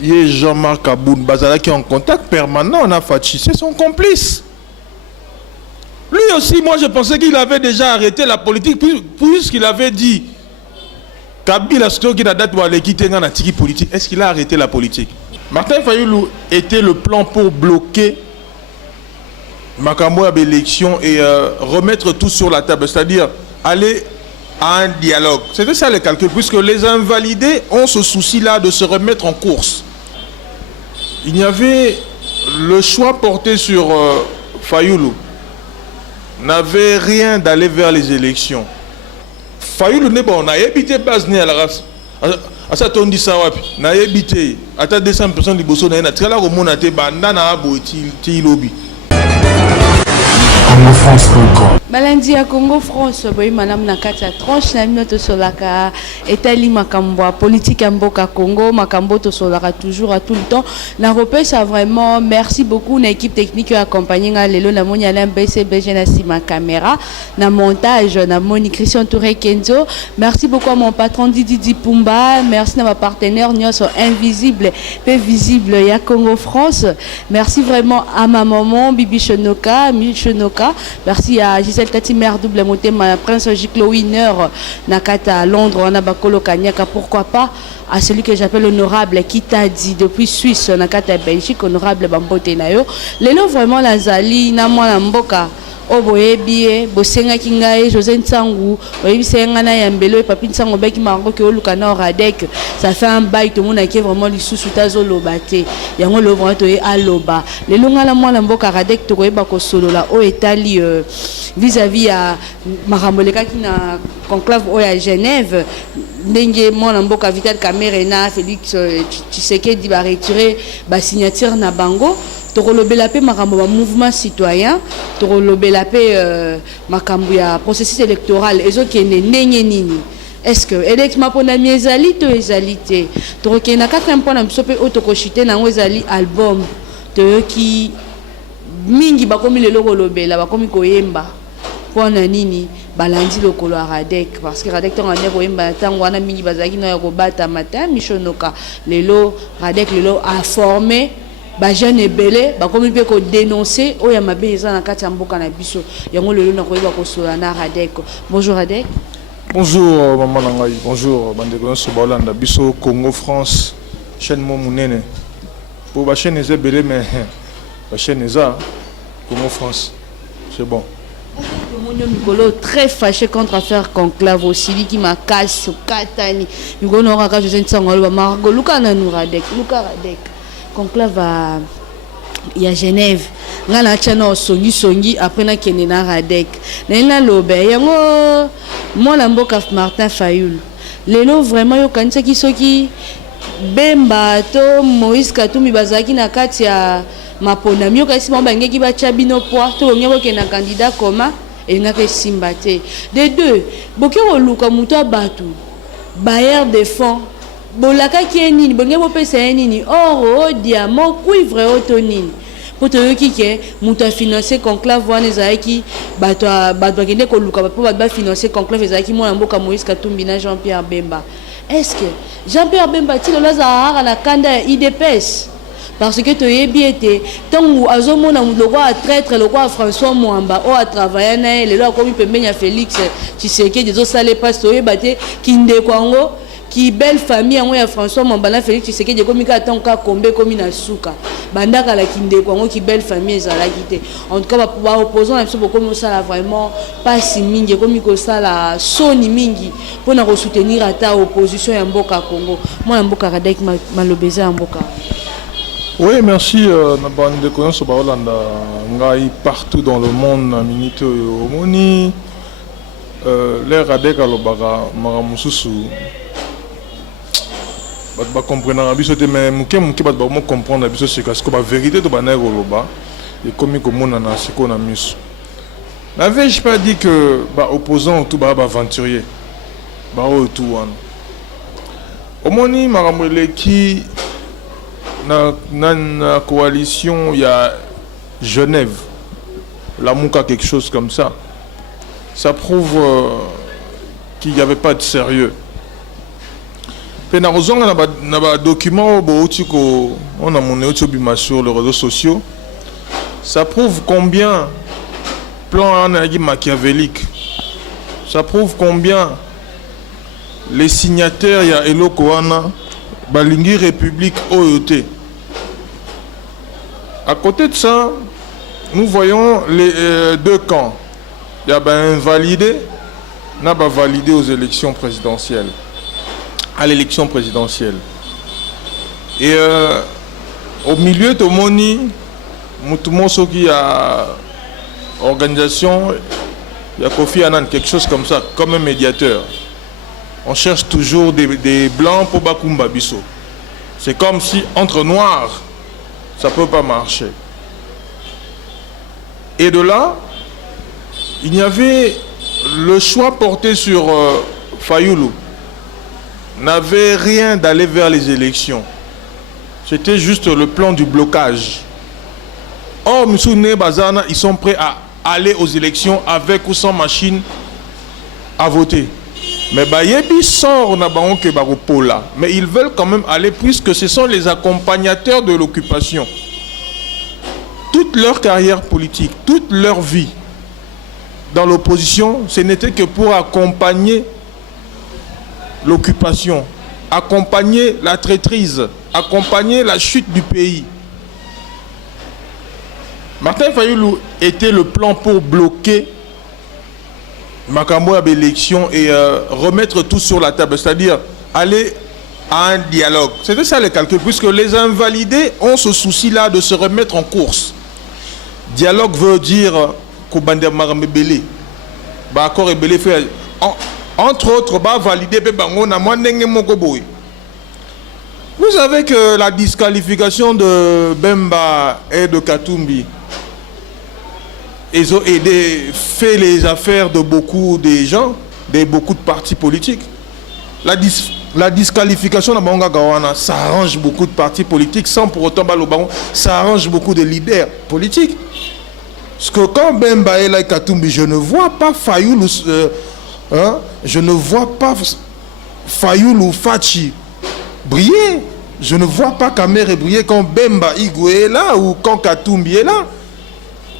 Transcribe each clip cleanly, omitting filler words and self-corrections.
Jean-Marc Aboun Bazala qui est en contact permanent, on a Fachi, c'est son complice. Lui aussi, moi je pensais qu'il avait déjà arrêté la politique, puisqu'il avait dit Kabila qui a date pour quitter la politique. Est-ce qu'il a arrêté la politique? Martin Fayoulou était le plan pour bloquer Makambo à l'élection et remettre tout sur la table, c'est-à-dire aller à un dialogue. C'était ça le calcul, puisque les invalidés ont ce souci-là de se remettre en course. Il y avait le choix porté sur Fayoulou. N'avait rien d'aller vers les élections. Fayoulou n'est pas, on a évité Bazné à la race. À ça, on dit ça, on a évité. À 200% du bosso, on a très là, on a été bandana à Boiti, lobby. Congo France Congo. Balandi ya Congo France, boy manam na kati ya tranche na minoto solaka etali makambo politique ya mboka Congo, makambo to solaka toujours à tout le temps. Na repesa vraiment merci beaucoup na équipe technique qui a accompagné nga lelo na moni Alain BCBG na sima caméra, na montage na moni Christian Touré Kenzo. Merci beaucoup à mon patron Didi Pumba, merci na ma partenaire Nyoso invisible peu visible ya Congo France. Merci vraiment à ma maman Bibi Chonoka, merci à Gisèle Tati mère double moté ma prince Giclo winner nakata à Londres on a bakolo kanyaka, pourquoi pas à celui que j'appelle honorable qui t'a dit depuis Suisse nakata Belgique honorable bambote nayo lelo vraiment la zali na mwana mboka oboyebi bosenga kingae José Nsangu oyebi senga na yambelo papi Nsangu beki mango ke oluka na Radek, ça fait un bail tout le monde qui est vraiment lisusu tazo lobate yango lo vraiment to e aloba lelo ngala mwana mboka Radek to koyeba ko solola o etali vis-à-vis à maramboleka ki na conclave o ya Genève ndenge mwana mboka Vital Kamerhe Félix Tshisekedi ba retirer ba signature na bango torolobela pe makambo ba mouvement citoyen torolobela pe makambo ya processus électoral ezokende ndenge nini. Est-ce que électement pour na miezali to ezalité torokena 4e point na biso pe otokoshite nango ezali album to ki mingi bakomi lelo kolobela bakomi koyemba pona nini balandi lokolo à Radek parce que Radek ton ane koyemba tango wana mingi bazaki na ya kobata matin mishonoka lelo Radek lelo a formé ba jeune ebele ba komi pe ko dénoncer o ya mabe eza na kati ya mboka na biso yango lelo na koyeba ko sola na Radek. Bonjour Radek. Bonjour maman Nangai, bonjour bandeko so Bolanda biso Congo France chaîne mo munene. Pour ba chaîne ezebele mais ba chaîne eza Congo France. C'est bon. Mikolo très fâché contre affaire conclave aussi qui m'a cassé katani Mikolo raka José Nsango ba Margo Luka na Radek Luka Radek conclave à ya Genève ngala chana songi après na kene na Radek na lobe yango mwana mboka Martin Fayoulou lelo vraiment yo kanisa ki soki Bemba to Moïse Katumbi bazaki na kati ya mapona mio kasi mo bangeki ba chabino poa to ngebo ke na candidat koma et n'a que simbate de deux boke oluka muto abatu bailleur de fonds bolaka ki nini bongebo pesa nini oro diamant cuivre autonine pour te yoki ke muto a financer conclave wana ezaki bato kende ko luka ba financer conclave ezaki mwana mboka Moïse Katumbi na Jean-Pierre Bemba. Est-ce que Jean-Pierre Bemba ti lola za na kanda IDPS parce que tu es bien été tant où azomona muloko a traître le roi François Mwamba o a travaillé na le loi comme pembenya Félix Tshisekedi des salé pasteur baté kinde kwango qui belle famille en François Mwamba na Félix Tshisekedi comme ka tant ka kombe comme na suka bandaka la kinde kwango qui belle famille ezala kité en tout cas ba opposant na biso beaucoup ça vraiment pas si mingi comme ko ça la soni mingi pour na soutenir ata opposition ya mboka Congo moi mboka Radek malobeza mboka. Oui, merci. Na bande de connaissances sur Hollande, ngai partout dans le monde, na minute omoni, l'air Radek alobara maramususu. Ba comprendre na biso te mais muke ba mo comprendre na biso c'est parce que ba vérité to ba na oloba et comme ko mona na siko na miso. N'avais-je pas dit que ba opposant tout ba aventurier. Ba o tout wan. Omoni maramule qui na coalition, il y a Genève, la Mouka, quelque chose comme ça. Ça prouve qu'il n'y avait pas de sérieux. Puis dans les documents, on a mon sur les réseaux sociaux. Ça prouve combien plan machiavélique. Ça prouve combien les signataires il y a Eloko Wana Balingi République OET. À côté de ça, nous voyons les deux camps. Il y a invalidé, n'a pas validé aux élections présidentielles. À l'élection présidentielle. Et au milieu de Moni, Moutoumousso qui a organisation, il y a Kofi Annan, quelque chose comme ça, comme un médiateur. On cherche toujours des blancs pour Bakumba Bisso. C'est comme si entre noirs, ça ne peut pas marcher. Et de là, il y avait le choix porté sur Fayoulou. N'avait rien d'aller vers les élections. C'était juste le plan du blocage. Or, M. Bazana, ils sont prêts à aller aux élections avec ou sans machine à voter. Mais Bayebi sort mais ils veulent quand même aller puisque ce sont les accompagnateurs de l'occupation. Toute leur carrière politique, toute leur vie dans l'opposition, ce n'était que pour accompagner l'occupation, accompagner la traîtrise, accompagner la chute du pays. Martin Fayoulou était le plan pour bloquer Makambo à l'élection et remettre tout sur la table, c'est-à-dire aller à un dialogue. C'était ça le calcul, puisque les invalidés ont ce souci-là de se remettre en course. Dialogue veut dire qu'Obande Marambébélé, accord ébélé fait. Entre autres, valider vous savez que la disqualification de Bemba et de Katumbi, ils ont aidé, fait les affaires de beaucoup de gens, de beaucoup de partis politiques. La disqualification de Banga Gawana, ça arrange beaucoup de partis politiques, sans pour autant ça arrange beaucoup de leaders politiques. Parce que quand Bemba et Katumbi, je ne vois pas Fayoulou. Je ne vois pas Fayoulou Fachi briller. Je ne vois pas Kamere briller quand Bemba Igwe est là ou quand Katumbi est là.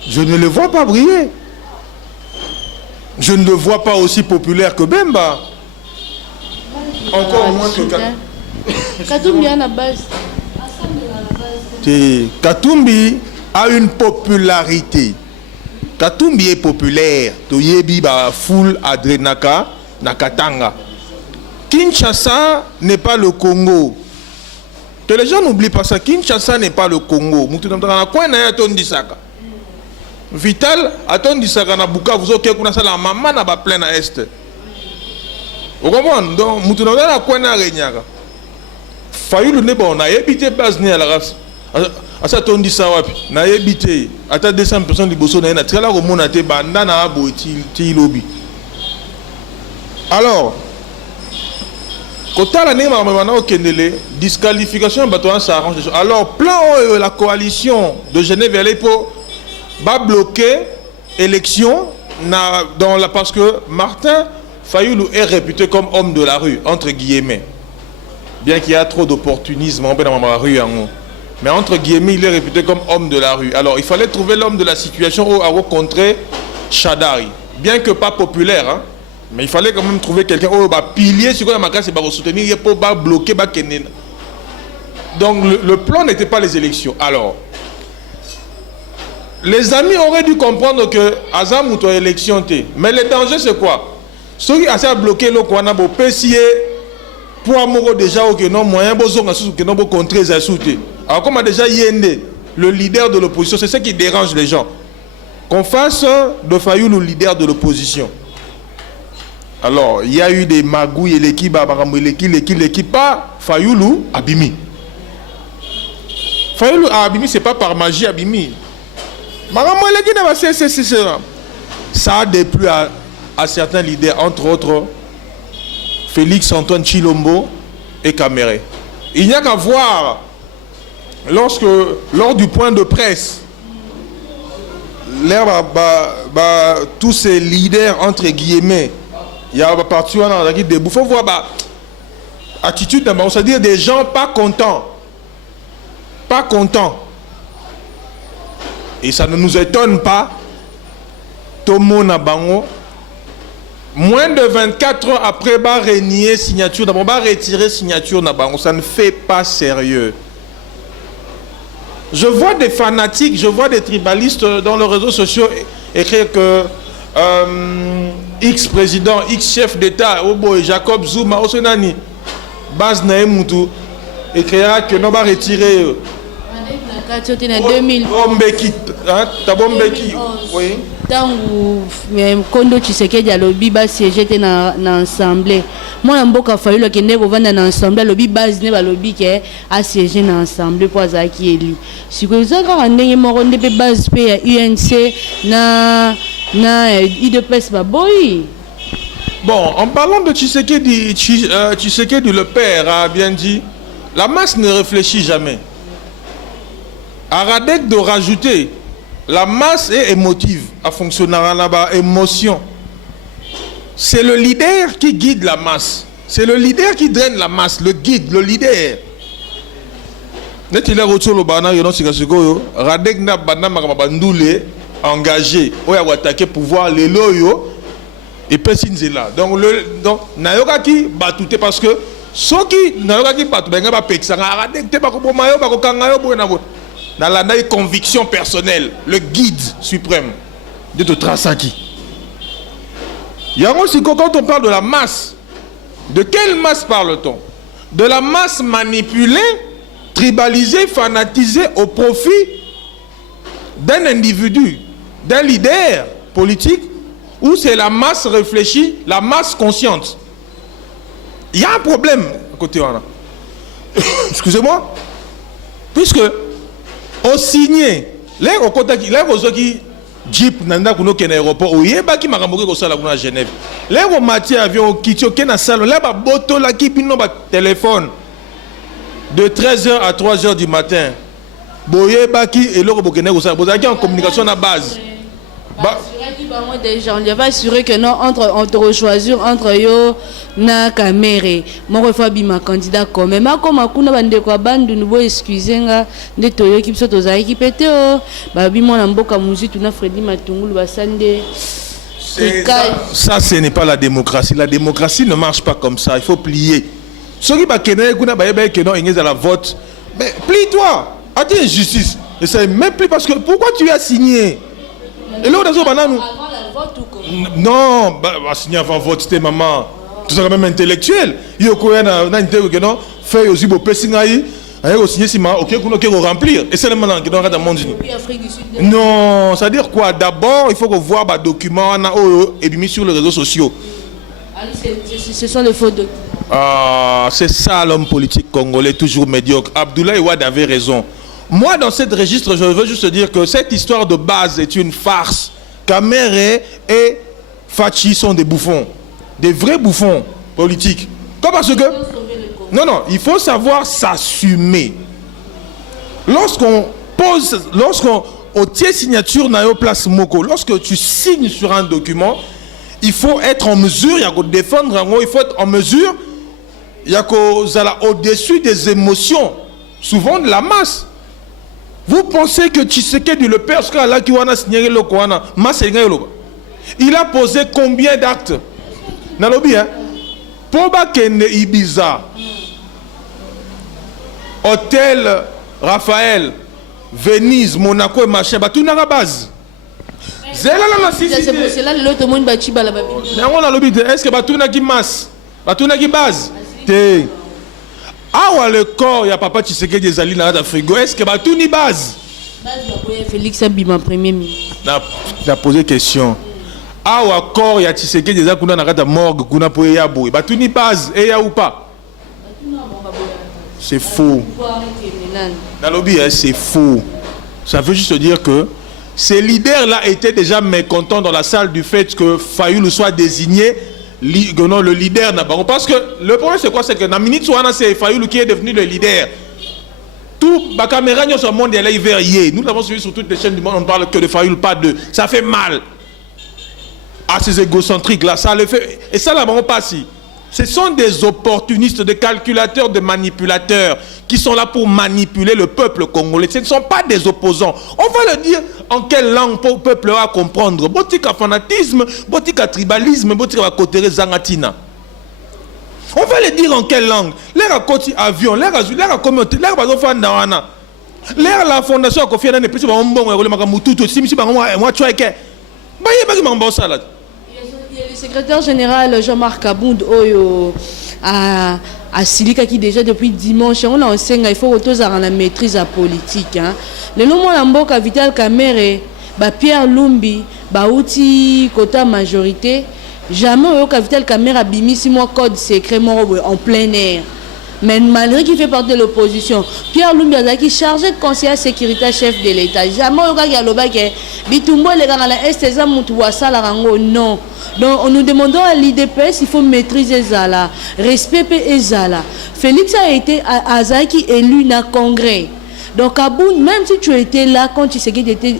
Je ne le vois pas briller. Je ne le vois pas aussi populaire que Bemba. Encore moins que Katumbi à la base. Katumbi a une popularité. Katumbi est populaire. Toyebi ba full adrenaka nakatanga. Kinshasa n'est pas le Congo. Que les gens n'oublient pas ça. Kinshasa n'est pas le Congo. Vital atondi saka na Bukavu zo ke kuna sala mama na ba plein na est. Vous comprenez? Donc mutuna na kwa na renyaka. Fayoulou ne bon na ebité base ni à la race. Asa tondi sa wapi na ebité ata 200 personnes liboso na trela ko mona te banda na abo ti lobi. Alors Kotala ne ma maintenant okendele disqualification bato ça arrange. Alors plan la coalition de Genève elle est pour va bloquer l'élection parce que Martin Fayoulou est réputé comme homme de la rue, entre guillemets. Bien qu'il y a trop d'opportunisme dans la rue. Mais entre guillemets, il est réputé comme homme de la rue. Alors, il fallait trouver l'homme de la situation à contrer Chadari. Bien que pas populaire, hein, mais il fallait quand même trouver quelqu'un qui va pilier sur la macasse et va soutenir, pour bloquer. Donc, le plan n'était pas les élections. Alors, les amis auraient dû comprendre que Azam ou élection t. Mais le danger c'est quoi? Ceux qui ont bloqué le Kwana pour PCA pour amour déjà ou que non moyen que non pour contrer les assoutes. Alors comme a déjà Yende, le leader de l'opposition, c'est ce qui dérange les gens. Qu'on fasse de Fayoulou le leader de l'opposition. Alors il y a eu des magouilles et l'équipe pas Fayoulou Abimi. Fayoulou Abimi c'est pas par magie Abimi. Ça a déplu à certains leaders, entre autres Félix Antoine Chilombo et Kamere. Il n'y a qu'à voir lors du point de presse, tous ces leaders entre guillemets, il y a partout dans la guide des bouffons, il faut voir attitude d'abord, c'est-à-dire des gens pas contents. Pas contents. Et ça ne nous étonne pas. Tomo Nabango, moins de 24 heures après, va renier signature d'abord, va retirer signature Nabango. Ça ne fait pas sérieux. Je vois des fanatiques, je vois des tribalistes dans les réseaux sociaux écrire que X président, X chef d'État, Jacob Zuma, Osenani, Baz Naemoutou, écrira que nous va retirer. En 2000. Tabombeki, oui. Tangu Kondo Tshisekedi alobi ba siège na assemblée. Moi mboka fayu le kende kovanda na assemblée alobi base ne balobi ke a siège na assemblée pour azaki eli. Siko zaka ndenge moko ndepe base pe ya UNC na IDPS baboyi. Bon, en parlant de Tshisekedi, Tshisekedi le père a bien dit, la masse ne réfléchit jamais. Aradek de rajouter, la masse est émotive, à fonctionner là-bas, émotion. C'est le leader qui guide la masse. C'est le leader qui draine la masse, le guide, le leader. Net il a reçu le bana, il y a un Radek n'a pas bandoulé, engagé, ou a attaqué pouvoir les loyaux et personne là. Donc nayoka qui batouté parce que ceux qui nayoka qui batouté, ben pas pexanga Radek te pas ko mayo pas ko kangayo bo na bo. Dans la conviction personnelle, le guide suprême de Trasaki. Il y a aussi quand on parle de la masse, de quelle masse parle-t-on? De la masse manipulée, tribalisée, fanatisée au profit d'un individu, d'un leader politique, ou c'est la masse réfléchie, la masse consciente. Il y a un problème à côté. Excusez-moi, puisque au signé, les gens qui jeep nanda kuno ken aéroport ou yeba ki makamboke ko sala kuna Genève. Les gens mati avion kitio ken na salle là ba boto la ki bino ba téléphone de 13h à 3h du matin. Boyeba ki eloko bokene ko sala bozaki en communication na base. On va assurer que non entre choisir entre yo na caméra mon fois bima candidat comme même comme akuna bande ko bandu nouveau excuser nga de toyo ki biso tozali ki pete o ba bimo na mboka muzitu na Freddy Matungulu basande. Ça ce n'est pas la démocratie. La démocratie ne marche pas comme ça, il faut plier. Ceux qui ba kene kuna ba yeba que non ingé à la vote. Mais plie-toi. Attends injustice. Et ça même plus parce que pourquoi tu as signé? Et là, avant la vote ou quoi? Non, signer avant vote, c'était maman. Tout ça quand même intellectuel. Il y a un intellectuel qui fait aussi beau pessingaï. Il y a aussi si ok, qu'on remplir. Et c'est le maintenant qui doit dans le monde. Non, ça veut dire quoi? D'abord, il faut qu'on voit les documents et mis sur les réseaux sociaux. Ce sont les faux documents. Ah, c'est ça l'homme politique congolais, toujours médiocre. Abdoulaye Wade avait raison. Moi, dans ce registre, je veux juste dire que cette histoire de base est une farce. Kamere et Fachi sont des bouffons. Des vrais bouffons politiques. Comme parce que... Non, il faut savoir s'assumer. Lorsqu'on tient signature dans place Moko, lorsque tu signes sur un document, il faut être en mesure, il y a défendre, il faut être en mesure, il y a au-dessus des émotions, souvent de la masse. Vous pensez que Tshisekedi le père, il a posé combien d'actes? Nalobi, hein? Poba Kende Ibiza, Hôtel Raphaël, Venise, Monaco et machin, tout n'a pas base. C'est pour cela que l'autre monde bâti la Bible. Est-ce que tout n'a qui masse? Tout n'a qui base? Ah, le corps, il y a papa Tshisekedi des alliés dans le frigo. Est-ce que tout n'y base? Félix Abima, premier ministre. Il a posé question. Ah, le corps, il y a Tshisekedi des alliés dans la morgue, pour y abouer. Tout n'y base, et y a ou pas? C'est faux. C'est faux. Ça veut juste dire que ces leaders-là étaient déjà mécontents dans la salle du fait que Fayoulou soit désigné le leader. Parce que le problème c'est quoi? C'est que dans la minute c'est Fayoulou qui est devenu le leader. Tout la caméra sur le monde est allé vers hier. Nous l'avons suivi sur toutes les chaînes du monde, on ne parle que de Fayoulou, pas de. Ça fait mal à ces égocentriques là, ça le fait. Et ça là on passe. Ce sont des opportunistes, des calculateurs, des manipulateurs qui sont là pour manipuler le peuple congolais. Ce ne sont pas des opposants. On va le dire en quelle langue pour le peuple va comprendre. Botika fanatisme, botika tribalisme, botika kotere zangatina. On va le dire en quelle langue. L'air à côté avion, l'air à communauté, l'air à bazofandawana. L'air la fondation a confié dans les petits bonbons et le makamututu, si moi tu as que. Le secrétaire général Jean-Marc Kabound Oyo à Silika qui déjà depuis dimanche on enseigne il faut autour à la maîtrise à politique hein. Le nom la mboka Vital Kamerhe ba Pierre Lumbi ba outil quota majorité jamais au Vital Kamerhe bimisi moi code secret en plein air. Mais malgré qu'il fait partie de l'opposition, Pierre Lumbi qui chargé de conseiller sécurité chef de l'État. Jamais au gars qui bitumbo les gars la STZ mutuwasa la rango non. Donc nous demandons à l'IDPS il faut maîtriser Zala, respecter Ezala. Félix a été Azaki élu dans le Congrès. Donc Kabound, même si tu étais là quand tu sais qu'il était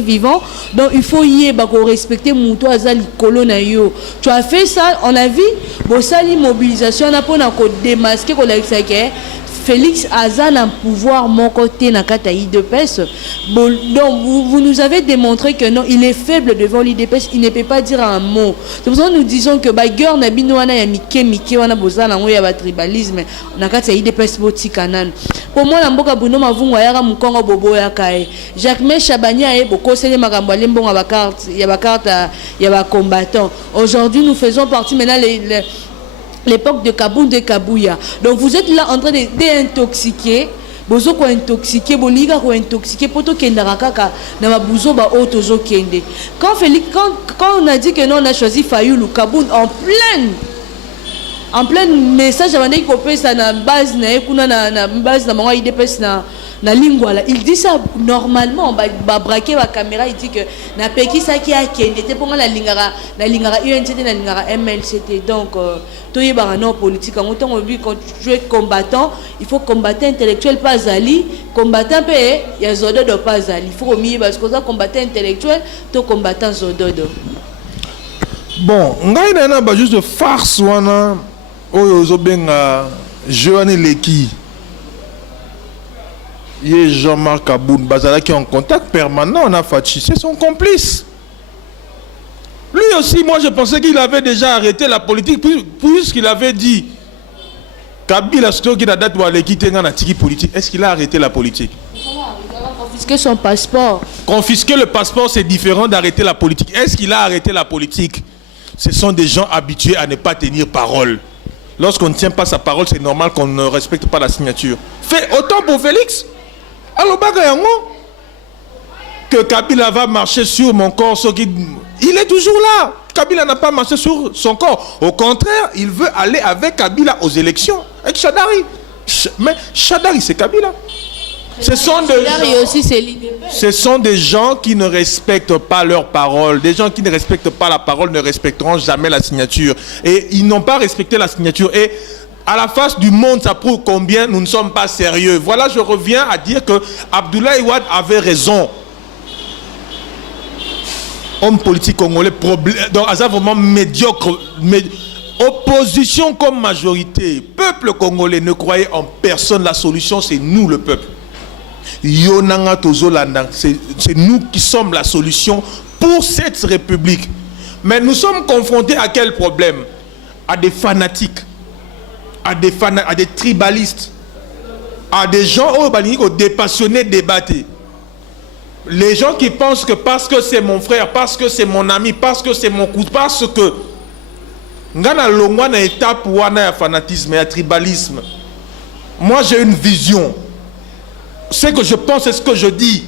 vivant, donc il faut y respecter Mouto Azali Kolonayo. Tu as fait ça, on a vu, Bossali mobilisation, on a pour démasquer Félix Azal a un pouvoir mon côté na kata IDPS. Donc vous nous avez démontré que non, il est faible devant l'IDPS, il ne peut pas dire un mot. C'est pour ça que nous disons que guerre na bino wana ya mike wana bozala ngo ya ba tribalisme na kata IDPS botikanan. Pour moi na mboka Bruno Mavungu ayaka mukongo bobo ya kae. Jacques Chabania e boko sele makambo lembo ya ba carte ya ba combattant. Aujourd'hui nous faisons partie maintenant l'époque de Kabound et Kabouya. Donc vous êtes là en train de déintoxiquer, bozo ko intoxiquer, boliga ko intoxiquer, poto kendara kaka na mabuzo ba otozo kende. Quand on a dit que non on a choisi Fayulu Kabound en plein message avant qu'il peut ça na base na kuna na base na mwa IDPS na lingua là, il dit ça normalement ba braquer la caméra, il dit que na peki ça qui a kende te pour la lingara UNCT na lingara MLCT. Donc toye ba non politique en autant on dit quand tu es combattant, il faut combattre intellectuel pas zali, combattant pe ya zododo pas zali. Il faut mieux parce que ça combattant intellectuel, to combattant zododo. Bon, ngai na ba juste de farce wana oyo zo benga Joanne Leki. Jean-Marc Kabound Bazala qui est en contact permanent, on a Fachi, c'est son complice. Lui aussi, moi je pensais qu'il avait déjà arrêté la politique, puisqu'il avait dit Kabila qui a date pour quitter la politique. Est-ce qu'il a arrêté la politique? Confisquer son passeport. Confisquer le passeport, c'est différent d'arrêter la politique. Est-ce qu'il a arrêté la politique? Ce sont des gens habitués à ne pas tenir parole. Lorsqu'on ne tient pas sa parole, c'est normal qu'on ne respecte pas la signature. Fait autant pour Félix. Alors, que Kabila va marcher sur mon corps, il est toujours là. Kabila n'a pas marché sur son corps. Au contraire, il veut aller avec Kabila aux élections, avec Chadari. Mais Chadari, c'est Kabila. Ce sont des gens qui ne respectent pas leurs paroles. Des gens qui ne respectent pas la parole ne respecteront jamais la signature. Et ils n'ont pas respecté la signature. Et à la face du monde, ça prouve combien nous ne sommes pas sérieux. Voilà, je reviens à dire que Abdoulaye Wade avait raison. Homme politique congolais, donc à ça vraiment médiocre. Opposition comme majorité. Peuple congolais, ne croyez en personne. La solution, c'est nous, le peuple. Yonanga Tozolanda, c'est nous qui sommes la solution pour cette république. Mais nous sommes confrontés à quel problème? À des fanatiques. À des tribalistes, à des gens des passionnés débattent. Les gens qui pensent que parce que c'est mon frère, parce que c'est mon ami, parce que c'est mon cousin, parce que ngana longwa na étape wana ya fanatisme et tribalisme. Moi j'ai une vision. Ce que je pense et ce que je dis.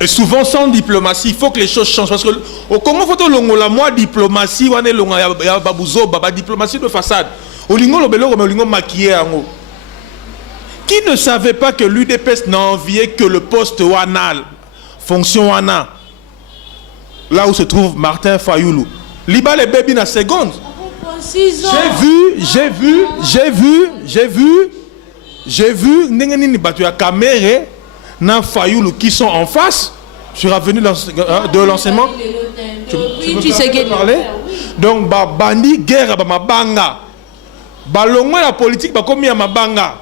Et souvent sans diplomatie, il faut que les choses changent. Parce que au Congo, il faut que la moi diplomatie, wane longa ya babuzo, baba diplomatie de façade. Qui ne savait pas que l'UDPS n'a envié que le poste Wanal, fonction Wana, là où se trouve Martin Fayulu. Liba les bébés na seconde. J'ai vu Nengenini Batuya Kamere na Fayulu qui sont en face. Je suis revenu de l'enseignement. Tu sais parler? Donc bandi guerre ba mabanga. Balongwe la politique ba komi ya mabanga.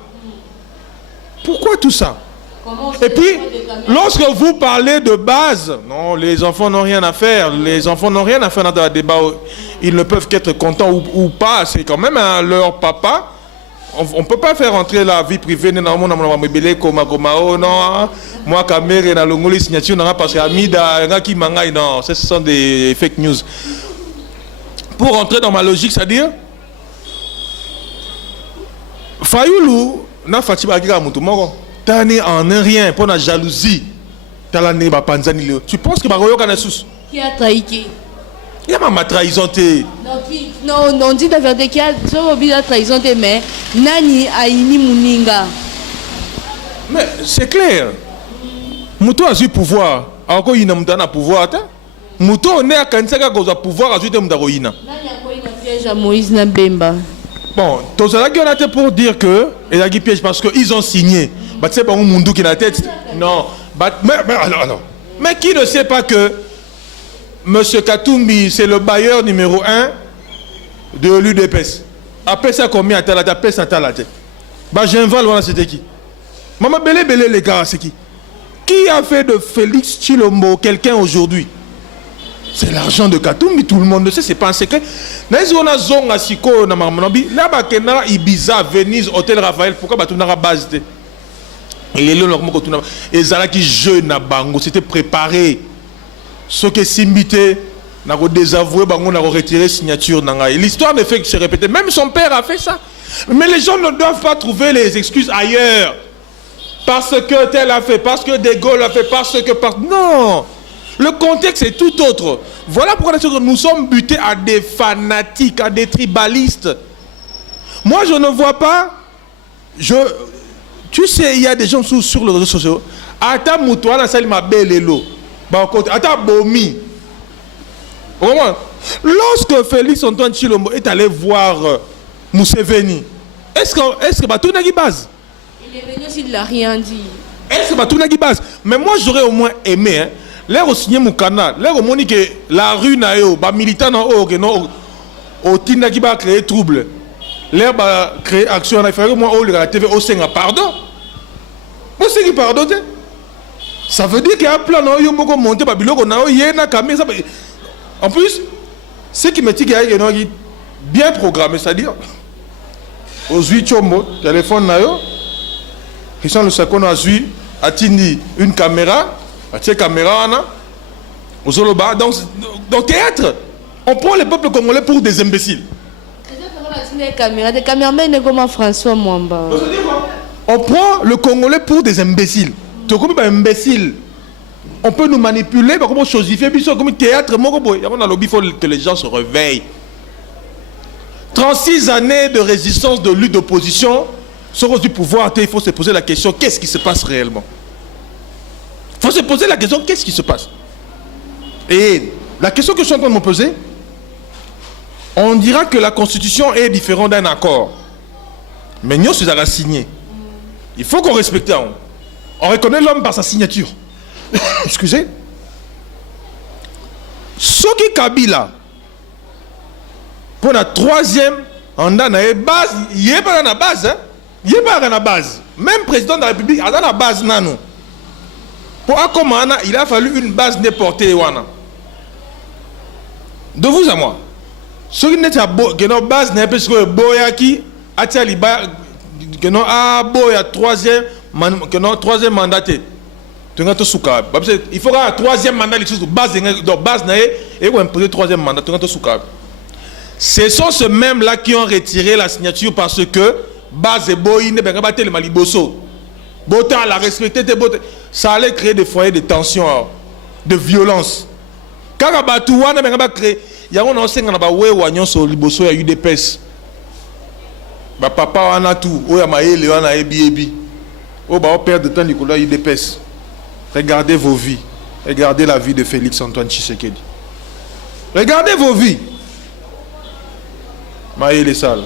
Pourquoi tout ça? Et puis, lorsque vous parlez de base, non, les enfants n'ont rien à faire. Les enfants n'ont rien à faire dans le débat. Ils ne peuvent qu'être contents ou pas. C'est quand même leur papa. On ne peut pas faire entrer la vie privée. Non, moi, caméra, na longoli signature, parce que Amida, qui mangaï, non, ce sont des fake news. Pour entrer dans ma logique, c'est-à-dire, Fayoulou, na Fatiba Agira Moutoumoro. Tani en rien pour la jalousie. Tu penses que Baroyo Kanasous? Qui a trahi qui? Il y a ma trahison. Non, on dit la vérité qu'il y a la trahison, mais Nani Aini Mouninga. Mais c'est clair. Moutou a eu pouvoir. Alors il n'a pas pouvoir. Moutou on est à Kansaka qui a pouvoir ajouter Moudaroïna. Nani a quoi il piège à Moïse Nabemba? Bon, tout ça on a pour dire que il y a piège parce qu'ils ont signé. Bah, tu sais pas où Moundou qui a la tête. Non. Mais alors. Mais qui ne sait pas que M. Katumbi, c'est le bailleur numéro 1 de l'UDPS. Après ça, combien à la pèse à la tête? Bah, j'invente, voilà, c'était qui? Maman Belé, les gars, c'est qui? Qui a fait de Félix Tshilombo quelqu'un aujourd'hui? C'est l'argent de Katumbi, tout le monde le sait, c'est pas un secret. Là, on a Zonga Siko, là-bas, Ibiza, Venise, Hôtel Raphaël, pourquoi tu n'as pas base? Et Zala qui jeune à Bango, c'était préparé. Ce qui est simité, n'a désavoué, Bango n'a retiré signature. L'histoire ne fait que se répéter. Même son père a fait ça. Mais les gens ne doivent pas trouver les excuses ailleurs. Parce que tel a fait, parce que De Gaulle a fait, parce que... Non. Le contexte est tout autre. Voilà pourquoi nous sommes butés à des fanatiques, à des tribalistes. Moi, je ne vois pas... Tu sais, il y a des gens sur les réseaux sociaux. Ata Moutouana Salima Belelo. Ata Bomi. Lorsque Félix Antoine Tshilombo est allé voir Museveni, est-ce que Batou n'a pas base? Il est venu s'il n'a rien dit. Est-ce que Batou n'a pas base? Mais moi, j'aurais au moins aimé. Hein, l'air au signé Moukana, l'air au moni que la rue n'a pas militant dans au Tina qui va créer trouble. L'air va créer action. Il faudrait que moi, la TV, au Sénat, pardon. Au Sénat, pardon. Ça veut dire qu'il y a un plan, il y a un monté, il y a un caméra. En plus, ce qui me dit qu'il y a bien programmé, c'est-à-dire, aux 8 chombo, téléphone, ils sont le second à 8, à Tindi, une caméra, à cette caméra, aux Zoloba. Dans le théâtre, on prend le peuple congolais pour des imbéciles. Des caméramans comme François Mwamba. On prend le Congolais pour des imbéciles. Tu comme un imbécile. On peut nous manipuler, comme chosifier, comme théâtre. Il faut que les gens se réveillent. 36 années de résistance, de lutte d'opposition, sur du pouvoir, il faut se poser la question, qu'est-ce qui se passe réellement? Il faut se poser la question, qu'est-ce qui se passe? Et la question que je suis en train de me poser, on dira que la constitution est différente d'un accord. Mais nous, c'est à la signer. Il faut qu'on respecte. On reconnaît l'homme par sa signature. Excusez. Ce qui Kabila, pour la troisième, on a une base, il n'y a pas de base. Il n'y a pas de base. Même président de la République, il a une base. Pour Akomana, il a fallu une base déportée. De vous à moi. Ce qui n'est pas une base, n'est pas ce que Boyaki a dit que non, Boya troisième mandaté. Il faudra un troisième mandat, base et un troisième mandat. Ce sont ceux mêmes-là qui ont retiré la signature parce que base et boy ne ben pas le maliboso. Botan la respecté, ça allait créer des foyers de tension, de violence. Quand Batouana ben pas créer, il y a un enseignant qui a eu sur liboso, il y a eu des pèses. Papa on a tout, oh ya maël, on a ebi. Oh bah on perd de temps Nicolas, il y a des pèses. Regardez vos vies. Regardez la vie de Félix Antoine Tshisekedi. Regardez vos vies. Maël est sale.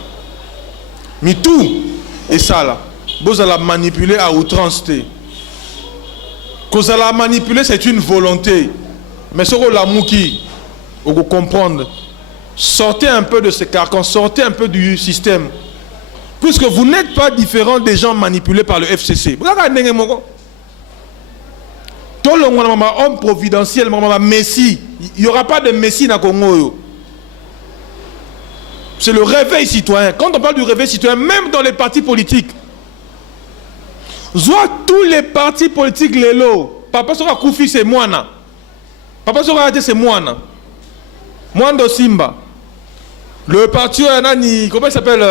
Mais tout est sale. Vous allez manipuler à outrance. Vous allez manipuler, c'est une volonté. Mais ce que l'amour qui, vous comprendre, sortez un peu de ce carcan, sortez un peu du système. Puisque vous n'êtes pas différent des gens manipulés par le FCC. Tout le monde est homme providentiel, Messie. Il n'y aura pas de Messie dans le Congo. C'est le réveil citoyen. Quand on parle du réveil citoyen, même dans les partis politiques, soit tous les partis politiques, les lots, Papa Sora Koufi, c'est Moana. Papa Sora Ate, c'est Moana. Mwando Simba. Le parti, comment il s'appelle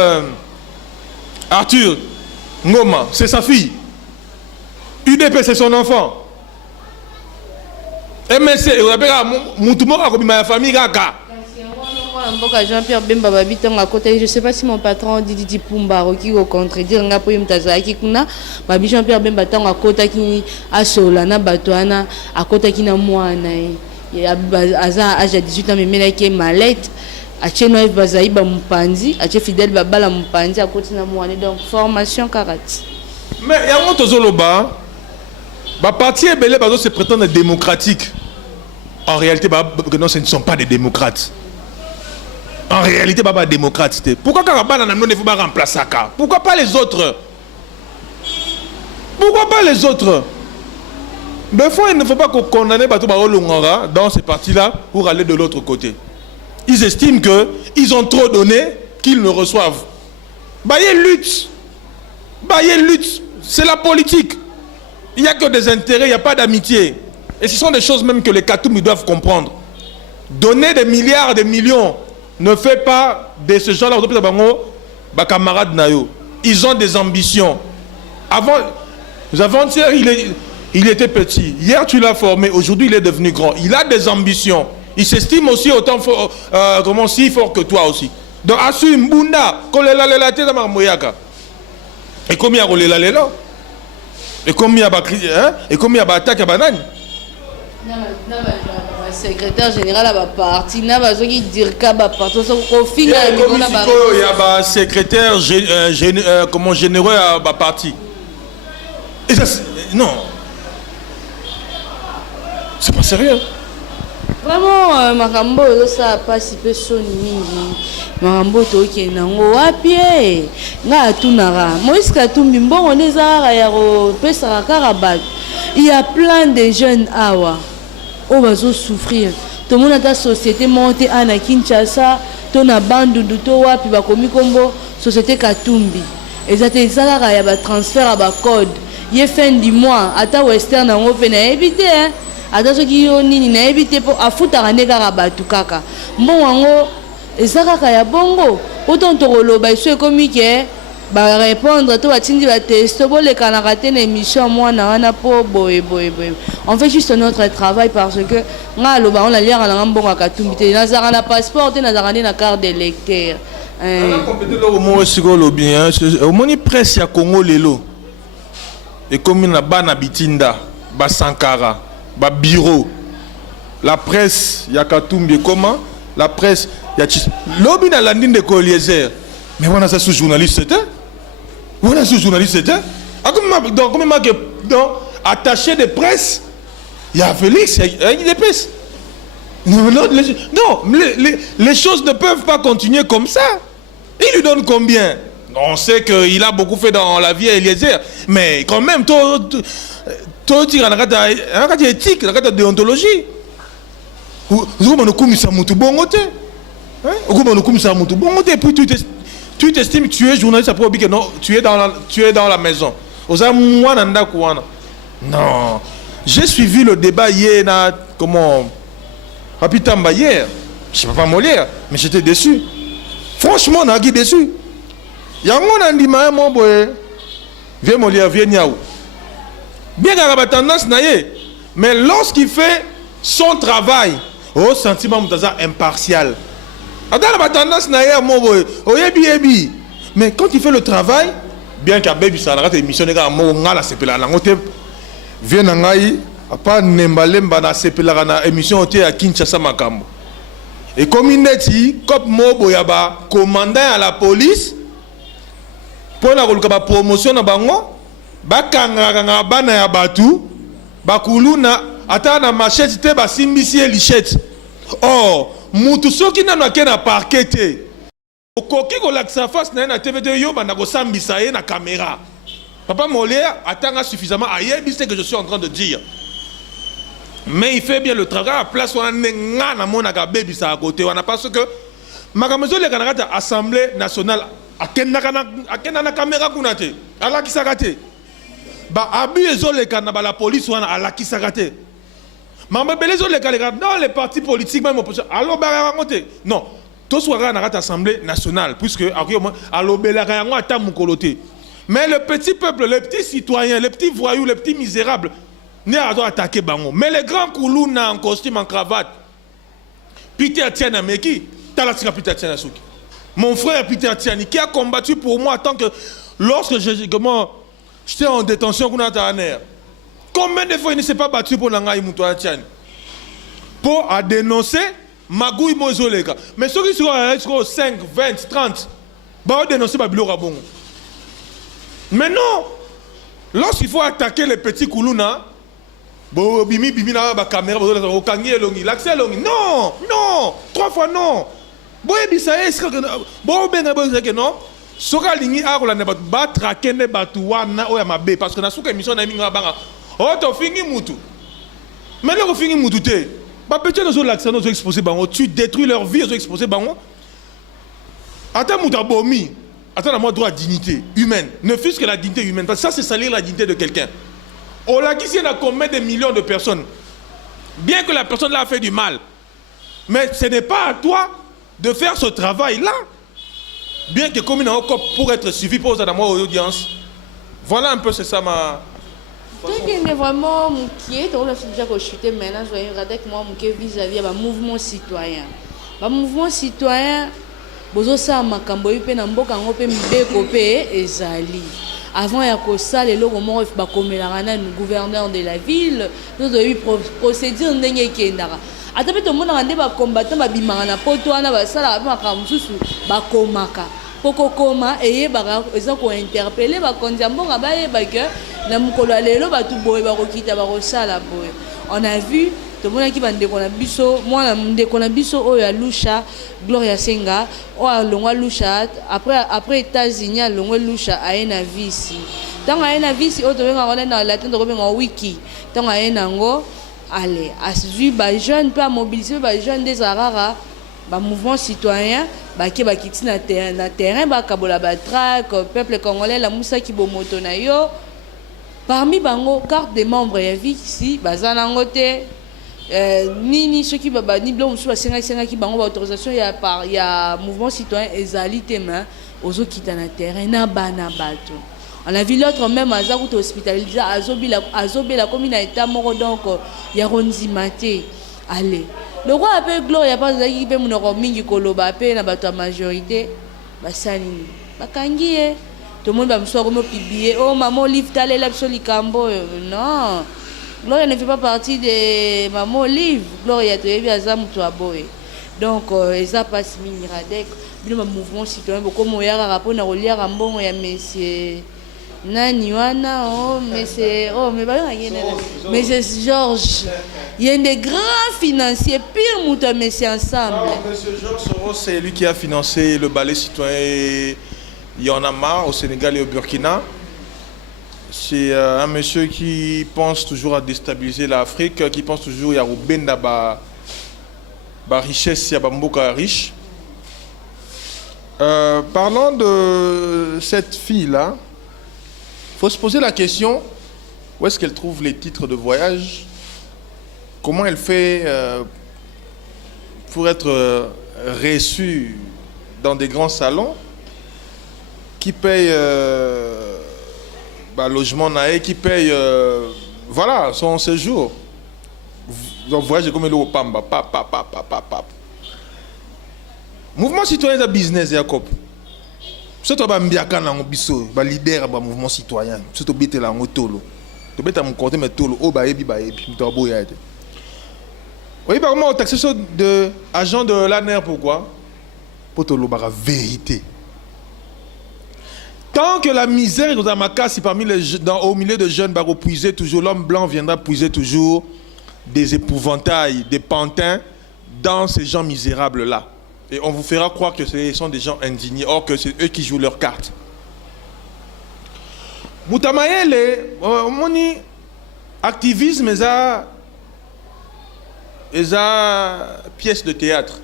Arthur Ngoma, c'est sa fille. UDP, c'est son enfant. MSC, vous rappelez, Moutoumor a commis ma famille Gaka. Jean-Pierre Bemba Babiton à côté, je ne sais pas si mon patron Didi Pumba qui au contredire nga po yimtazaki kuna babi Jean-Pierre Bemba tant à côté qui a solana batoana à côté qui na mwana ya aza âge 18 ans mais mena qui mallette a cheno bazaï ba mpanzi a che fidèle babala mpanzi à côté na mwana donc formation karate. Mais ya moto zoloba ba parti ebele bazo se prétendre démocratique. En réalité non, ce ne sont pas des démocrates. En réalité, Baba démocrate. Pourquoi Karabana ne faut pas remplacer ça? Pourquoi pas les autres? Pourquoi pas les autres? Des fois, il ne faut pas condamner Bato Longora dans ces partis-là pour aller de l'autre côté. Ils estiment qu'ils ont trop donné, qu'ils ne reçoivent. Baye lutte. Baye lutte. C'est la politique. Il n'y a que des intérêts, il n'y a pas d'amitié. Et ce sont des choses même que les Katoum doivent comprendre. Donner des milliards, des millions ne fait pas de ce genre-là, camarades Nayo. Ils ont des ambitions. Avant-hier, il était petit. Hier, tu l'as formé. Aujourd'hui, il est devenu grand. Il a des ambitions. Il s'estime aussi autant fort, si fort que toi aussi. Donc, assume, Bunda, et combien il y a là? Et combien il y a attaque à banane? Secrétaire général à ma parti, n'a pas besoin de dire qu'à ma parti, il y a un secrétaire généreux à ma parti. Et ça, non, c'est pas sérieux. Vraiment, Marambo, ça a pas si peu sonné. Marambo, tu es nango wapi? Nga tunara. Moïse Katumbi, bon, on est à Yaro, Pessara Karabat. Il y a plein de jeunes awa. On va souffrir. Tout le monde a ta société montée à Kinshasa, ton a Bandundu, Towa, puis Bakomi Kombo, société Katumbi. Et ça te ça il y a un transfert à bas code. Il est fin du mois, à ta western en open à éviter. À ta ce qui ont ni na éviter pour à foutre à nega rabatu kaka. Bon ango, et ça kaka ya bongo. Autant te roloba, il soit comique. Bah répondre tout à tindi va tester pour les canaratés l'émission moi na po boy. On fait juste notre travail parce que nga loba on la lire à la mbonga Katumbi na zara na passeport na zara na carte d'électeur. On a complété le mot sigolo bien au moni presse ya Congo lelo. Et comme na bana bitinda ba Sankara ba bureau la presse ya Katumbi comment la presse ya lobi na landine de Coliezer. Mais on a ça sous journaliste c'était. On a sous journaliste c'était. Donc comme attaché de presse, il y a Félix, il y a des presse. Non, les choses ne peuvent pas continuer comme ça. Il lui donne combien? On sait qu'il a beaucoup fait dans la vie à Eliezer, mais quand même, tout tire à la éthique, à la déontologie. Puis tu t'estimes que tu es journaliste après que non, tu es dans la maison. Non. J'ai suivi le débat hier, comment Rapitamba hier. Je ne sais pas Molière, mais j'étais déçu. Franchement, on a été déçu. Il y a un dit mon boy, viens Molière, viens Niaou. Bien qu'il y a tendance, mais lorsqu'il fait son travail, au sentiment impartial. Attends, la tendance n'a mon boy. Mais quand il fait le travail, bien qu'il y a baby ça la émission les gars mo ngala sepela la ngote vient ngai apa nembalemba na sepela na émission ote à Kinshasa makambo. Et comme il dit comme mobo yaba commandant à la police pour la koluka promotion na bango bakanga nga bana ya batu bakuluna ata na machette te basimbisi lichette. Oh mutu soki nano ake na parquet okoki kolakisa face na ye na TVT yo banda kosambisa ye na caméra. Papa Molière attend suffisamment ayebi ce que je suis en train de dire. Mais il fait bien le travail à la place où on a na monaka baby ça à côté. On a parce que Magamezo le Canada Assemblée nationale akenda na caméra kunate ala kisakate. Ba abi ezo le Canada la police wana ala kisakate. Mamba belezo le Canada dans les partis politiques même opposition. Alors ba raconter. Non. Tout soit dans l'Assemblée nationale puisque alors belaka yango ata mukolote. Mais le petit peuple, les petits citoyens, les petits voyous, les petits misérables, n'est à attaquer Bango. Mais les grands koulouna en costume, en cravate, Peter Tiana Meki, Talatika Peter Tiana Souki. Mon frère Peter Tiani, qui a combattu pour moi tant que lorsque j'étais en détention, combien de fois il ne s'est pas battu pour Nangaï Moutoua Tiani pour dénoncer Magouille Mozolega. Mais ceux qui sont 5, 20, 30, bah dénoncer Babilo Rabongo. Mais non, lorsqu'il faut attaquer les petits koulouna, bimi na ba caméra, l'accès non, non, 3 fois non. Boyebi ça est bon ben non. Soka lingi arola ne ba traquer ne batuwana o ya mabe parce que na suka émission na minga banga. Oh to fingi mutu. Mais le fingi mutu te. Ba petit nos l'accès nos exposés bango, tu détruis leur vie, ils ont exposé bango. Attends muta bomi. Attends, à moi, droit à dignité humaine. Ne fût-ce que la dignité humaine. Parce que ça, c'est salir la dignité de quelqu'un. On l'a dit, il y a combien de millions de personnes. Bien que la personne là a fait du mal. Mais ce n'est pas à toi de faire ce travail-là. Bien que comme il y a encore pour être suivi pour moi aux audiences. Voilà un peu, c'est ça ma... Je vraiment inquiet. On a déjà chuté maintenant. Je vais regarder moi vis-à-vis du mouvement citoyen. Le mouvement citoyen... bozosa makambo yupe na mboka ngo pe mibeko pe ezali avant ya kosala eloko moko bakomelaka na gouverneur de la ville nous devons procédure ndenge kendaka ata pe tomonaka nde bakombatant babimaka na poto wana basalaka pe makambo mosusu bakomaka pokokoma eyebaka eza kointerpele bakonzi ya mboka bayeba ke na mokolo ya lelo bato boye bakokita bakosala boye. On a vu tout le monde qui va ndekona biso moi ndekona biso oyo ya Lusha Gloria Senga o alongwa Lusha après États-Unis alongwa Lusha aena visi tant aena visi o to benga wana na latin to benga wiki tant aena ngo allez asui ba jeune pas mobiliser ba jeune des arara ba mouvement citoyen ba ke ba kiti na terrain ba kabola ba track peuple congolais la musa ki bomoto na yo parmi bango carte des membres ya visi bazana ngote nini ceux qui baba ni blanc sur senga qui bango autorisation ya mouvement citoyen ezali tema ozo kita na terrain na bana bato. On a vu l'autre même aza ko hospitalisé azobela comme na état moko donc ya ronzimate allez le roi appelle Gloria pas zaki pe munoko mingi koloba pe na bato majorité basani bakangie tout le monde va me soir comme publier oh maman Olive tale la likambo non. Gloria ne fait pas partie de Maman Olive. Gloria te yebi aza mutu aboye. Donc eza passe miniradek bino mouvement citoyen beaucoup moyara rapport na relier mbongo ya monsieur nani wana oh monsieur oh mais ba mais c'est Georges. Il y a des grands financiers pire mutu monsieur ensemble. Monsieur Georges Soros c'est lui qui a financé le ballet citoyen il y en a marre au Sénégal et au Burkina. C'est un monsieur qui pense toujours à déstabiliser l'Afrique, qui pense toujours à Rubenda ba richesse, ya bamboka riche. Parlant de cette fille-là, il faut se poser la question, où est-ce qu'elle trouve les titres de voyage? Comment elle fait pour être reçue dans des grands salons? Qui paye logement naé, qui paye voilà, son séjour. Donc voyage comme le Pamba. Mouvement citoyen de business, Jacob. Surtout Bambiaka na biso, ba leader ba mouvement citoyen. Surtout bité la ngotolo. To beta mon côté mais tolo o ba ebi to boyade. Oui, par contre, taxation de agent de l'ANER pourquoi? Pour tolo ba vérité. Tant que la misère est dans ma casse, parmi au milieu de jeunes, puiser toujours, l'homme blanc viendra puiser toujours des épouvantails, des pantins, dans ces gens misérables-là. Et on vous fera croire que ce sont des gens indignés, or que c'est eux qui jouent leurs cartes. Moutamayele, moni activisme est pièce de théâtre.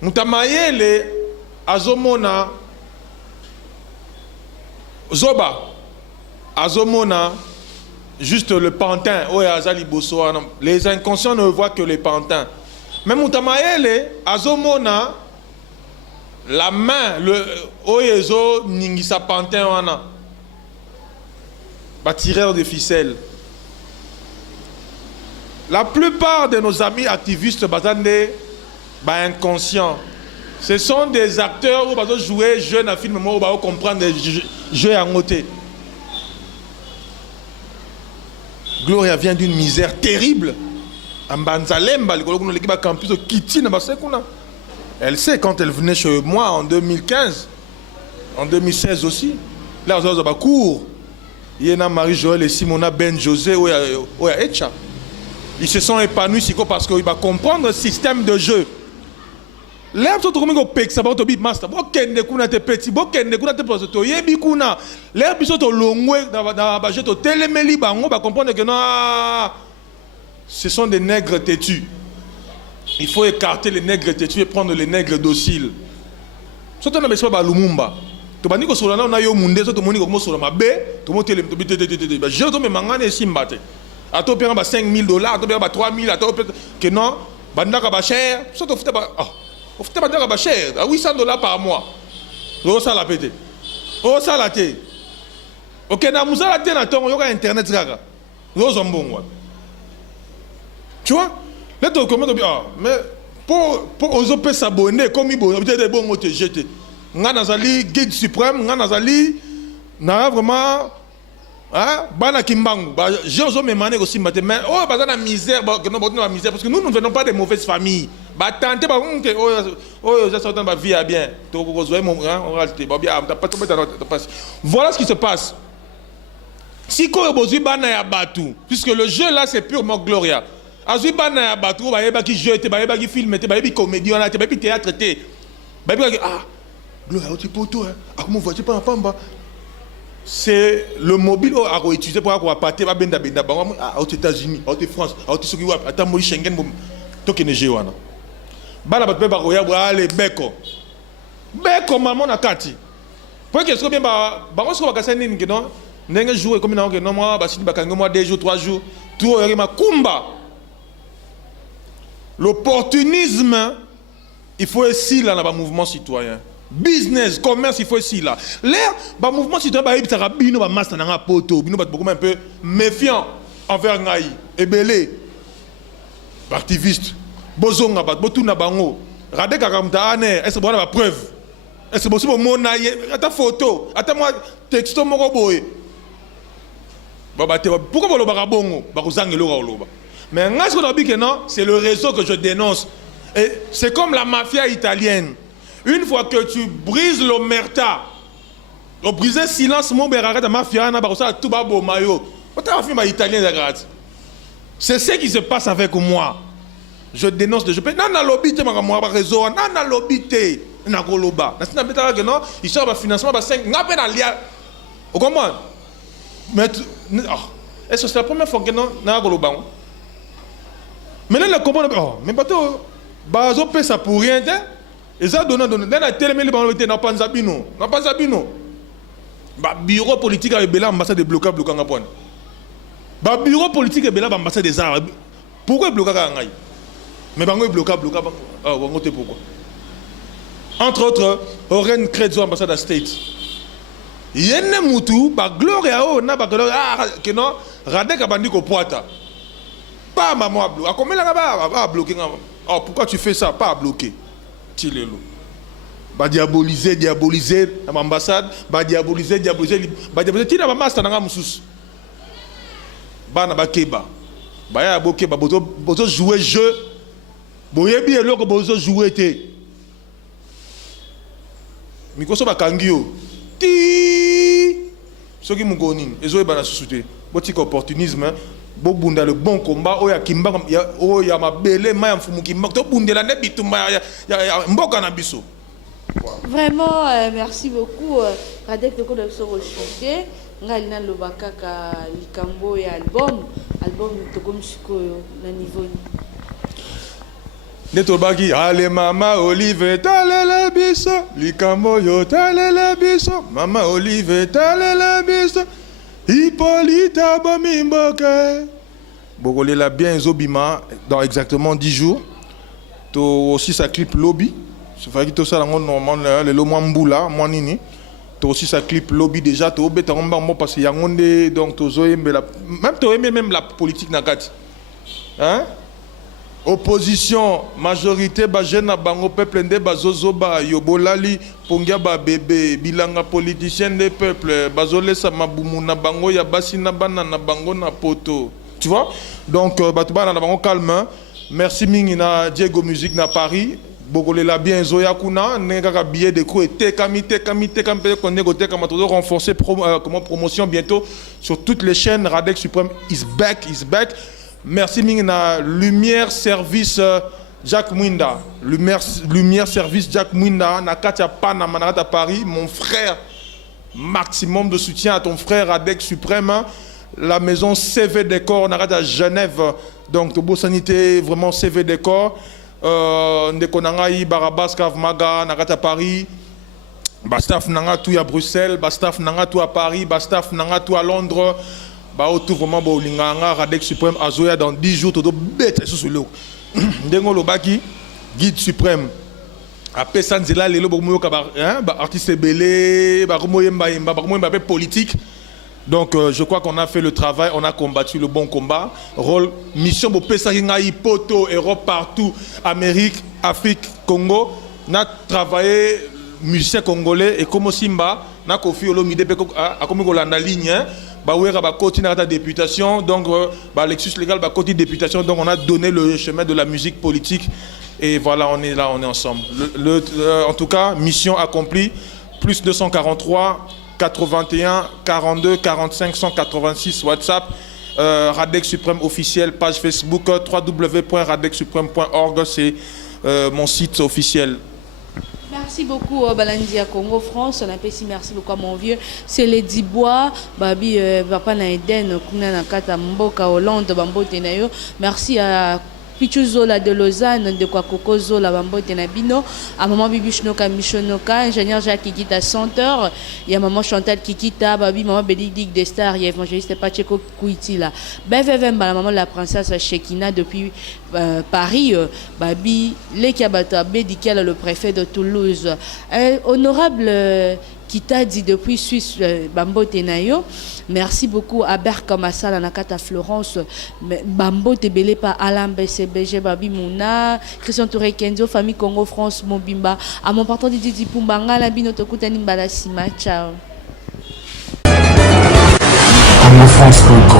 Moutamayele azomona zoba azomona juste le pantin. Les inconscients ne voient que les pantins. Mais Moutamayele azomona la main le oyezo ningisa pantin wana. Tireur de ficelles. La plupart de nos amis activistes inconscients, ce sont des acteurs où ils jouer jeunes à film, où ils comprendre des jeux à côté. Gloria vient d'une misère terrible. Elle sait quand elle venait chez moi en 2015, en 2016 aussi. Là, on a cours. Il y a Marie-Joël et Simona Ben José. Ils se sont épanouis parce qu'ils vont comprendre le système de jeu. L'herbe sont comme un pec, ça va te master. Bokende kuna te petit, bokende kuna te poste to yebi kuna. L'herbe sont au longwe dans bajet au télémeli bango va comprendre que non, ce sont des nègres têtus. Il faut écarter les nègres têtus et prendre les nègres dociles. Surtout on a besoin de Lumumba. Tu vas dire que sur la on a eu monde, surtout moni comme sur ma baie, tout monter les je to me mangane simbate. A to payant $5,000, a to payant $3,000, a to que non, bandaka ba cher, surtout faut pas on fait pas cher, à $800 par mois. On ça la pété. On ça la té. OK, na musa la té na ton yo internet gaga. Yo zombongo. Tu vois? Là tu comment mais pour oser peut s'abonner comme il peut-être bon te jeter. Nga nazali guide suprême, nga nazali na vraiment bana kimbangu ba jozo me mané aussi mais oh ba na misère que non na misère parce que nous ne venons pas de mauvaises familles. Ba tenter ba que oh ça sortant ba vie à bien. To ko zo mon on réalité ba bien pas voilà ce qui se passe. Si ko bozu bana ya batu puisque le jeu là c'est purement Gloria. Azui bana ya batu ba yeba ki jeu te ba yeba ki film te ba yebi comédie on a te ba yebi théâtre te. Ba yebi Gloria au poto comment voici pas pamba. C'est le mobile à utiliser pour avoir partir à benda aux États-Unis, aux France, aux Tsouki à Tamori Schengen token jewana. Bala bat ba roya aller beko. Beko maman na kati. Pour que ce bien ba on se va casser nini que non, ndenge jouer comme non que non moi ba sini ba kango moi 2 jours 3 jours, tout yori makumba. L'opportunisme, il faut essayer là dans le mouvement citoyen. Business, commerce, il faut ici là. L'air, le mouvement citoyen, il va bino ba master na poto, bino ba beaucoup un peu méfiant envers ngai, ebelé, activiste, bozonga ba botuna bango, radé kakamta ane, est-ce que ba preuve, est-ce que possible mona ye, ata photo, ata moi texto moko boye. Baba te pourquoi ba lo ba bongo, ba kozangelo ka loba. Mais ngai ce qu'on a dit que non, c'est le réseau que je dénonce. Et c'est comme la mafia italienne. Une fois que tu brises l'omerta, tu brises le silence, mon berarate, la mafia, tout babo mayo. C'est ce qui se passe avec moi. Je dénonce de je peux. Nana lobby te moi réseau, nana lobby te na koloba. Na sina betala que non, il sort un financement ba 5, n'a pas lia. Vous comprenez? Mais est-ce que c'est la première fois que non na koloba? Mais là, comprendre mais bateau bazo paie ça pour rien. Et ça donne dans la télé mais les n'a pas zabino ba bureau politique avec bela ambassade de blocage ngapone ba bureau politique bela ambassade des arabes pourquoi bloquer ngai mais bango bloquer bango te pourquoi entre autres Oren Credzo ambassade à States yenne mutu ba Gloria o na ba Gloria que non radeka bandi ko poata pas maman bloquer a combien là ba bloquer pourquoi tu fais ça pas bloquer Tilelo. Ba diaboliser l'ambassade, ba diaboliser tina ba master nanga mususu. Ba na ba keba. Ba ya boke ba bozo jouer jeu. Boyebi eloko bozo jouer te. Mikoso ba kangio. Ti soki mugoni ezo e bana susu te. Botika opportunisme bobunda le bon combat oya kimba oya mabele ma mfumu kimba to bundela ne bitumba ya mboka na biso. Vraiment merci beaucoup Radek de ko de so rechanter ngalina lobaka ka likambo ya album to comme sikoyo na niveau Neto baki ale mama Olive talela biso likambo yo talela biso mama Olive talela biso Hippolyta Bomimboke. Bogolé la bien Zobima dans exactement 10 jours. To aussi sa clip Lobby. C'est vrai que tout ça normalement le Lomambula, moi nini. To aussi sa clip Lobby déjà to beta ngomba mo parce qu'il y a ngonde donc to zoembe la même to aimer même la politique nakati. Hein? Opposition, majorité, ba jeune na bango peuple ndé bazozo ba yobolali pongia ba bébé bilanga politicien des peuples bazole sa mabumu na bango ya basi na bana na bango na poto. Tu vois? Donc batuba na bango calme. Merci mingi na Diego Musique na Paris. Bogole la bien zoya kuna nenga billet de coup et tekami qu'on négocie comme toujours renforcer comment promotion bientôt sur toutes les chaînes. Radek Supreme is back. Merci Mingna Lumière Service Jack Mwinda. Lumière Service Jack Mwinda. Nakatia Pana Manarata Paris. Mon frère. Maximum de soutien à ton frère Radek Suprême. La maison CV Décor Narata Genève. Donc Tobo Sanité vraiment CV Décor. Ndekonangai Barabas Kavmaga Narata Paris. Bastaf Nanga tout à Bruxelles. Bastaf Nanga tout à Paris. Bastaf Nanga tout à Londres. Bah autour vraiment bolinganga Radek Suprême azoya dans 10 jours todo bête sous le ndengo lobaki guide suprême après sanzela lelo bomoyo ka hein ba artiste belé ba komoyemba ba komoyemba politique. Donc je crois qu'on a fait le travail, on a combattu le bon combat. Rôle mission bo pesa ngai poto Europe partout, Amérique, Afrique, Congo, n'a travaillé musicien congolais et comme Simba n'a kofi olomide pe a comme kolanda ligne hein. Bah ouais, bah côté la députation, donc bah Lexus légal, bah côté députation, donc on a donné le chemin de la musique politique et voilà, on est là, on est ensemble. En tout cas, mission accomplie. Plus 243 81 42 45 186 WhatsApp. Radek Suprême officiel, page Facebook www.radeksupreme.org, c'est mon site officiel. Merci beaucoup Balandia Congo France, on appelle ici merci beaucoup à mon vieux, c'est les Dibois, Babi Papa na Eden, Kuna na Kata Mboka Hollande, Bambo Tenayo. Merci à Pichu Zola de Lausanne, de Kwakoko Zola, Bambo Tenabino, à maman Bibi Shnoka Michonoka, ingénieur Jacques Kikita Chanteur, il y a maman Chantal Kikita, Babi, maman Bénédicte Destar, il y a évangéliste Pacheco Kouitila, BVVM, la maman de la princesse Shekina depuis Paris, Babi, Lekabata, Bédikel, le préfet de Toulouse, honorable Kita dit depuis Suisse, Bambo Tenayo. Merci beaucoup à Berkamasala Nakata Florence, Bambo Tebele par Alain BCBG, Babi Mouna, Christian Touré Kenzo, famille Congo France, Mobimba, à mon partant de Didi Pumbanga, la Binotokuta Nimbala Sima. Ciao. Congo France Congo.